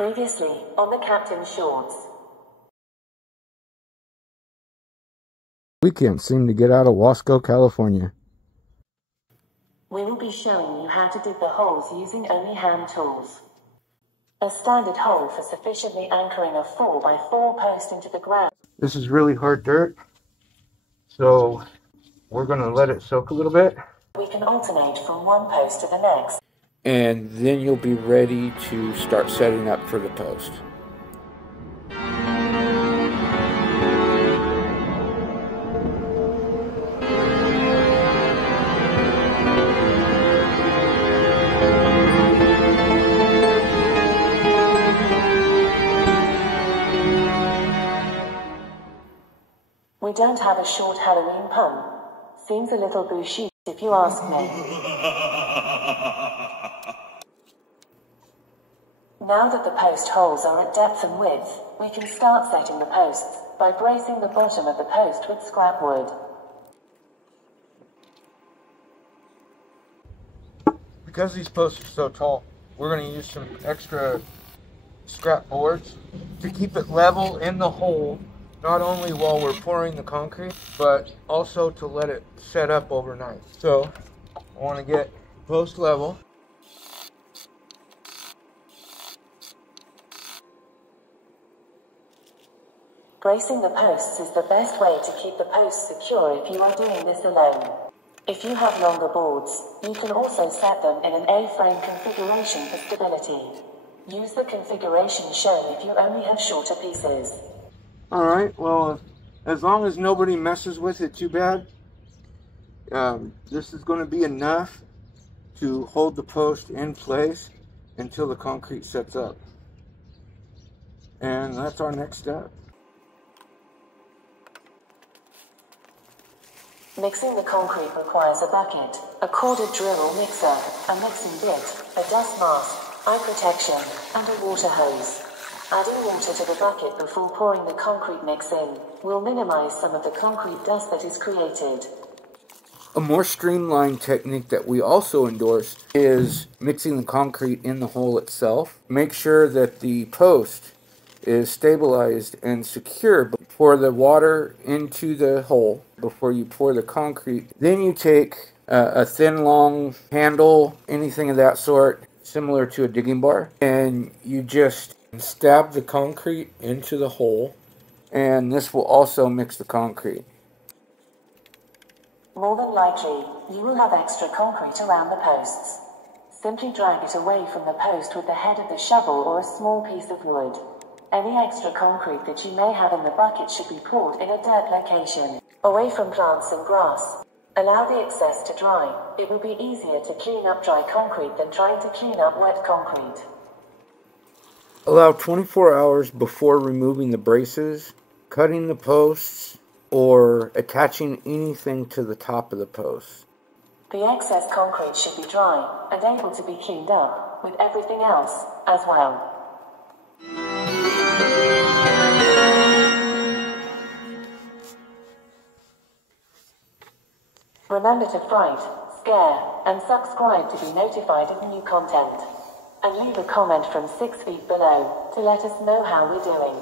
Previously, on the Captain's Shorts. We can't seem to get out of Wasco, California. We will be showing you how to dig the holes using only hand tools. A standard hole for sufficiently anchoring a 4x4 post into the ground. This is really hard dirt, so we're going to let it soak a little bit. We can alternate from one post to the next. And then you'll be ready to start setting up for the post. We don't have a short Halloween pun. Seems a little bushy, if you ask me. Now that the post holes are at depth and width, we can start setting the posts by bracing the bottom of the post with scrap wood. Because these posts are so tall, we're going to use some extra scrap boards to keep it level in the hole, not only while we're pouring the concrete, but also to let it set up overnight. So I want to get post level. Bracing the posts is the best way to keep the posts secure if you are doing this alone. If you have longer boards, you can also set them in an A-frame configuration for stability. Use the configuration shown if you only have shorter pieces. Alright, well, as long as nobody messes with it too bad, this is going to be enough to hold the post in place until the concrete sets up. And that's our next step. Mixing the concrete requires a bucket, a corded drill or mixer, a mixing bit, a dust mask, eye protection, and a water hose. Adding water to the bucket before pouring the concrete mix in will minimize some of the concrete dust that is created. A more streamlined technique that we also endorse is mixing the concrete in the hole itself. Make sure that the post is stabilized and secure. Pour the water into the hole before you pour the concrete. Then you take a thin, long handle, anything of that sort, similar to a digging bar, and you just stab the concrete into the hole, and this will also mix the concrete. More than likely, you will have extra concrete around the posts. Simply drag it away from the post with the head of the shovel or a small piece of wood. Any extra concrete that you may have in the bucket should be poured in a dirt location, away from plants and grass. Allow the excess to dry. It will be easier to clean up dry concrete than trying to clean up wet concrete. Allow 24 hours before removing the braces, cutting the posts, or attaching anything to the top of the posts. The excess concrete should be dry and able to be cleaned up with everything else as well. Remember to fright, scare, and subscribe to be notified of new content. And leave a comment from 6 feet below to let us know how we're doing.